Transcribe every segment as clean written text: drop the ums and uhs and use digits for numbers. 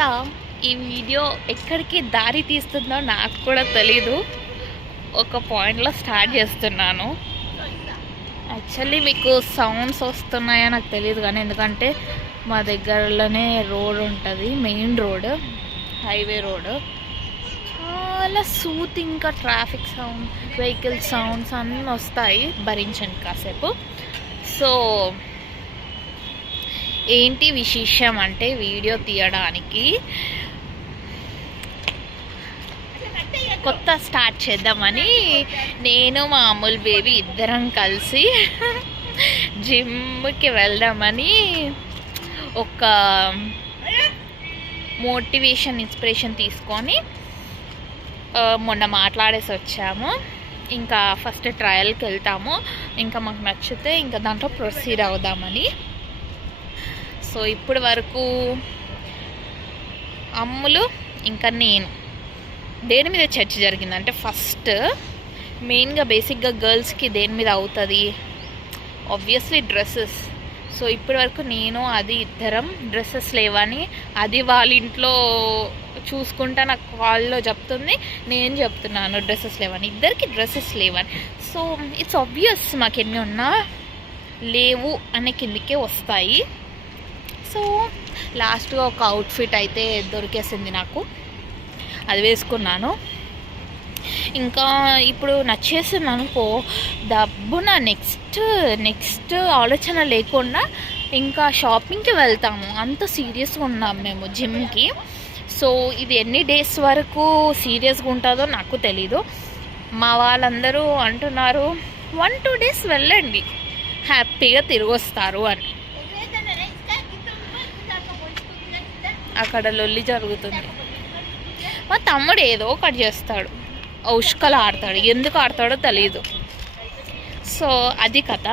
So ఈ video ఎక్కడికి దారి తీస్తుందో నాకు కూడా తెలీదు. ఒక పాయింట్లో స్టార్ట్ చేస్తున్నాను. యాక్చువల్లీ మీకు సౌండ్స్ వస్తున్నాయో నాకు తెలియదు కానీ, ఎందుకంటే మా దగ్గరలోనే రోడ్ ఉంటుంది, మెయిన్ రోడ్, హైవే రోడ్. చాలా సూతింగ్గా ట్రాఫిక్ సౌండ్, వెహికల్ సౌండ్స్ అన్నీ వస్తాయి. భరించండి కాసేపు. సో ఏంటి విశేషం అంటే, వీడియో తీయడానికి కొత్త స్టార్ట్ చేద్దామని నేను మా అమూల్ బేబీ ఇద్దరం కలిసి జిమ్కి వెళ్దామని ఒక మోటివేషన్, ఇన్స్పిరేషన్ తీసుకొని మొన్న మాట్లాడేసి వచ్చాము. ఇంకా ఫస్ట్ ట్రయల్కి వెళ్తాము, ఇంకా మాకు నచ్చితే ఇంకా దాంట్లో ప్రొసీడ్ అవుదామని. సో ఇప్పటి వరకు అమ్ములు ఇంకా నేను దేని మీద చర్చ జరిగిందంటే, ఫస్ట్ మెయిన్గా బేసిక్గా గర్ల్స్కి దేని మీద అవుతుంది, ఆబ్వియస్లీ డ్రెస్సెస్. సో ఇప్పటి వరకు నేను అది ఇద్దరం డ్రెస్సెస్ లేవని, అది వాళ్ళ ఇంట్లో చూసుకుంటా నాకు కాల్లో చెప్తుంది, నేను చెప్తున్నాను డ్రెస్సెస్ లేవని, ఇద్దరికి డ్రెస్సెస్ లేవని. సో ఇట్స్ ఆబ్వియస్ మాకు ఎన్ని ఉన్నా లేవు అనే కిందికే వస్తాయి. సో లాస్ట్గా ఒక అవుట్ఫిట్ అయితే దొరికేసింది నాకు, అది వేసుకున్నాను. ఇంకా ఇప్పుడు నచ్చేసింది అనుకో, డబ్బున నెక్స్ట్ ఆలోచన లేకుండా ఇంకా షాపింగ్కి వెళ్తాము. అంత సీరియస్గా ఉన్నాం మేము జిమ్కి. సో ఇది ఎన్ని డేస్ వరకు సీరియస్గా ఉంటుందో నాకు తెలీదు. మా వాళ్ళందరూ అంటున్నారు 1-2 డేస్ వెళ్ళండి, హ్యాపీగా తిరిగి వస్తారు అని. అక్కడ లొల్లి జరుగుతుంది. మా తమ్ముడు ఏదో ఒకటి చేస్తాడు, ఉష్కలు ఆడతాడు, ఎందుకు ఆడతాడో తెలీదు. సో అది కథ.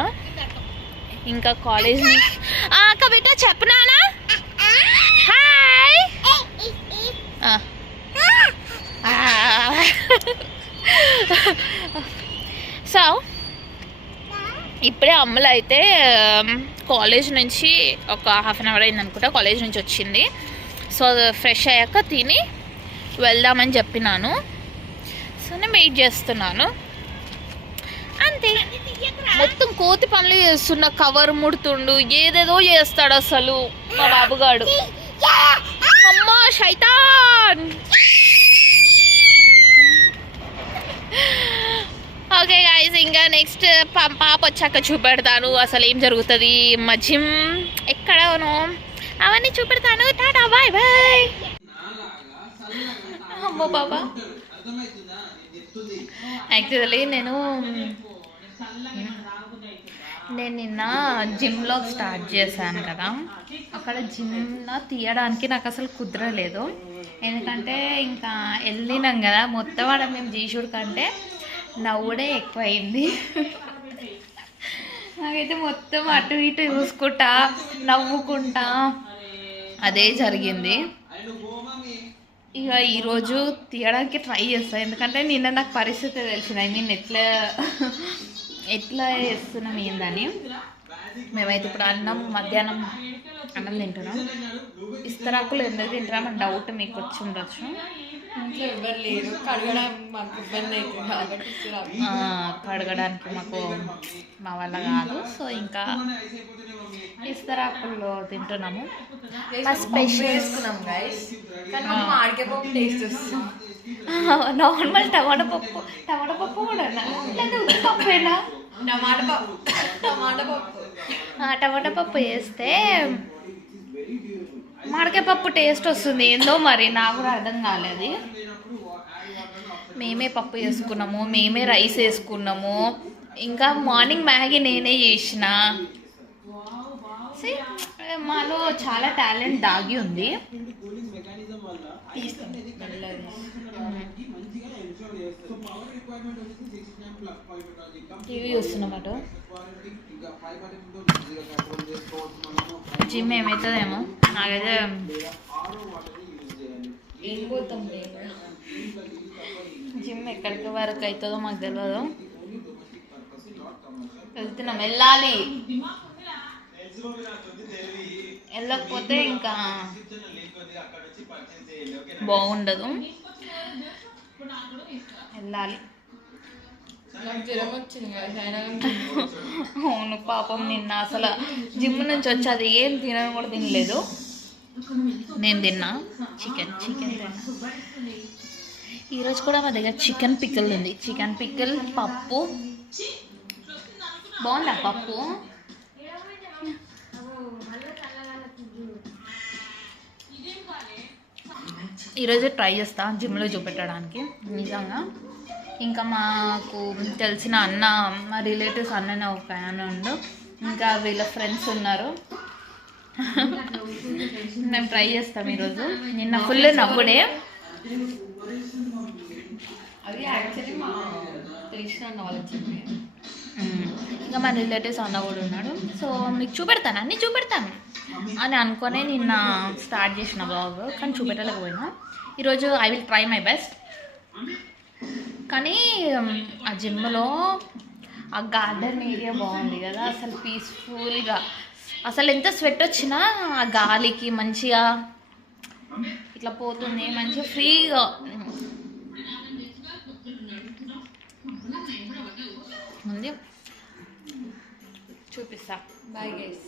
ఇంకా కాలేజ్ నుంచి కవిత చెప్పనానా, హాయ్. సో ఇప్పుడే అమ్ములు అయితే కాలేజ్ నుంచి ఒక హాఫ్ అన్ అవర్ అయింది అనుకుంటా, కాలేజ్ నుంచి వచ్చింది. సో ఫ్రెష్ అయ్యాక తిని వెళ్దామని చెప్పినాను. సో నేను వెయిట్ చేస్తున్నాను అంతే. మొత్తం కోతి పనులు చేస్తున్న, కవర్ ముడుతుండు, ఏదేదో చేస్తాడు అసలు మా బాబుగాడు. అమ్మా శైతాన్. ఓకే గాయ్స్, ఇంకా నెక్స్ట్ పాప వచ్చాక చూపెడతాను అసలు ఏం జరుగుతుంది, మా జిమ్ ఎక్కడనో అవన్నీ చూపెడతాను. టాటా, బాయ్ బాయ్. అమ్మో బాబా, యాక్చువల్లీ నేను నిన్న జిమ్లో స్టార్ట్ చేశాను కదా, అక్కడ జిమ్లో తీయడానికి నాకు అసలు కుదరలేదు. ఎందుకంటే ఇంకా వెళ్ళినాం కదా, మొత్తం ఆడ మేము జీషుడు కంటే నవ్వుడే ఎక్కువైంది. నాకైతే మొత్తం అటు ఇటు చూసుకుంటా నవ్వుకుంటా అదే జరిగింది. ఇక ఈరోజు తీయడానికి ట్రై చేస్తాను, ఎందుకంటే నిన్న నాకు పరిస్థితి తెలిసింది. ఐ మీన్ ఎట్లా చేస్తున్నాం ఏందని. మేమైతే ఇప్పుడు మధ్యాహ్నం అన్నం తింటున్నాం. ఇస్తరాకులు ఎందుకు తింటున్నాం అని డౌట్ మీకు వచ్చి ఉండొచ్చు. కడగడానికి మా వల్ల కాదు. సో ఇంకా ఇస్తరాకుల్లో తింటున్నాము. నార్మల్ టమాటా పప్పు కూడా పప్పునా, టమాటా పప్పు వేస్తే మామిడికాయ పప్పు టేస్ట్ వస్తుంది ఏందో మరి, నాకు కూడా అర్థం కాలేదు. మేమే పప్పు వేసుకున్నాము, మేమే రైస్ వేసుకున్నాము. ఇంకా మార్నింగ్ మ్యాగీ నేనే చేసిన. మాలో చాలా టాలెంట్ దాగి ఉంది. టీవీ చూస్తున్నమాట. జిమ్ ఏమవుతుందేమో నాకైతే. జిమ్ ఎక్కడికి వరకు అవుతుందో మాకు తెలియదు. వెళ్తున్నాం, వెళ్ళాలి. వెళ్ళకపోతే ఇంకా బాగుండదు, వెళ్ళాలి. అవును పాపం, నిన్న అసలు జిమ్ నుంచి వచ్చి అది ఏం తినను కూడా తినలేదు. నేను తిన్నా చికెన్ తిన్నా. ఈరోజు కూడా మా దగ్గర చికెన్ పిక్కల్ ఉంది. చికెన్ పిక్కల్, పప్పు. బాగుందా పప్పు? ఈరోజు ట్రై చేస్తా జిమ్లో చూపెట్టడానికి నిజంగా. ఇంకా మాకు తెలిసిన అన్న, మా రిలేటివ్స్ అన్ననే ఒక ఆయన ఉండు, ఇంకా వీళ్ళ ఫ్రెండ్స్ ఉన్నారు. మేము ట్రై చేస్తాం ఈరోజు. నిన్న ఫుల్ నవ్వుడే. ఇంకా మా రిలేటివ్స్ అన్న కూడా ఉన్నాడు. సో మీకు చూపెడతాను, అన్నీ చూపెడతాను అని అనుకునే నిన్న స్టార్ట్ చేసిన బ్లాగ్, కానీ చూపెట్టలేకపోయినా. ఈరోజు I will try my best. కానీ ఆ జిమ్లో ఆ గార్డెన్ ఏరియా బాగుంది కదా, అసలు పీస్ఫుల్గా. అసలు ఎంత స్వెట్ వచ్చినా ఆ గాలికి మంచిగా ఇట్లా పోతుంది, మంచిగా ఫ్రీగా ఉంది. చూపిస్తా. Bye guys.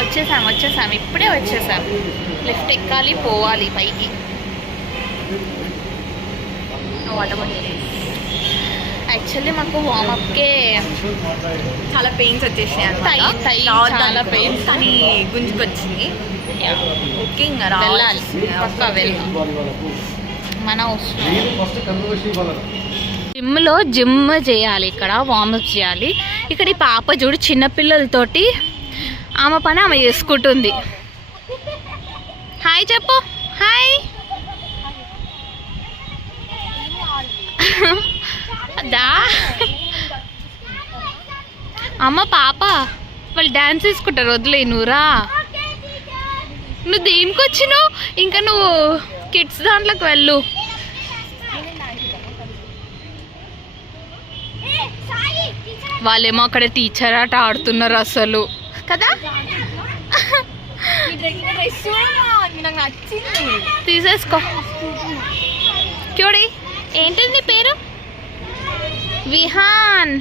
వచ్చేసాం, ఇప్పుడే వచ్చేసాం. లిఫ్ట్ ఎక్కాలి, పోవాలి పైకి. యాక్చువల్లీ మాకు వార్మప్కే చాలా పెయిన్స్ వచ్చేసాయి అన్నమాట. చాలా పెయిన్స్ కానీ గుంజుకొచ్చింది. ఓకే, ఇంకా వెళ్ళాలి, పక్కా వెళ్ళాలి. మన జిమ్లో జిమ్ చేయాలి, ఇక్కడ వార్మప్ చేయాలి. ఇక్కడ ఈ పాప చూడు చిన్నపిల్లలతోటి ఆమె పని ఆమె చేసుకుంటుంది. హాయ్ చెప్పు, హాయ్. దా అమ్మ పాప వాళ్ళు డ్యాన్స్ వేసుకుంటారు, వదిలే నువ్వురా. నువ్వు దేనికి వచ్చినావు? ఇంకా నువ్వు కిడ్స్ దాంట్లోకి వెళ్ళు. వాళ్ళేమో అక్కడ టీచర్ ఆట ఆడుతున్నారు అసలు కదా. తీసేసుకో. చూడి, ఏంటిది నీ పేరు? విహాన్.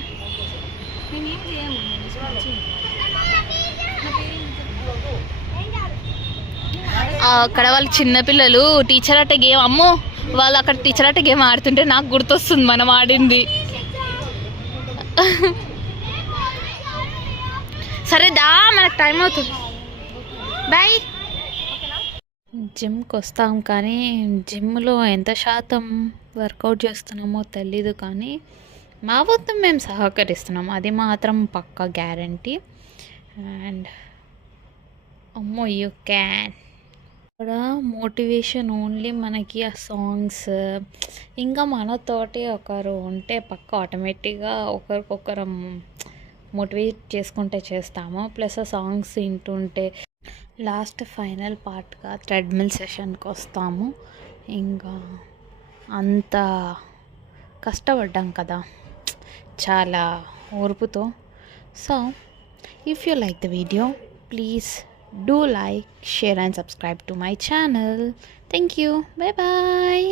అక్కడ వాళ్ళు చిన్నపిల్లలు టీచర్ ఆట గేమ్, అమ్మో వాళ్ళు అక్కడ టీచర్ ఆట గేమ్ ఆడుతుంటే నాకు గుర్తొస్తుంది మనం ఆడింది. సరే దా, మనకు టైం అవుతుంది. బాయ్. జిమ్కి వస్తాం కానీ జిమ్లో ఎంత శాతం వర్కౌట్ చేస్తున్నామో తెలీదు, కానీ మా వద్ద మేము సహకరిస్తున్నాం, అది మాత్రం పక్కా గ్యారంటీ. అండ్ అమ్మో యూ క్యాన్. ఇక్కడ మోటివేషన్ ఓన్లీ మనకి ఆ సాంగ్స్, ఇంకా మనతోటి ఒకరు ఉంటే పక్క ఆటోమేటిక్గా ఒకరికొకరు మోటివేట్ చేసుకుంటే చేస్తాము. ప్లస్ ఆ సాంగ్స్ వింటుంటే లాస్ట్ ఫైనల్ పార్ట్గా ట్రెడ్మిల్ సెషన్కి వస్తాము. ఇంకా అంత కష్టపడ్డాం కదా చాలా ఓర్పుతో. So if you like the video, please do like, share and subscribe to my channel. Thank you. Bye bye.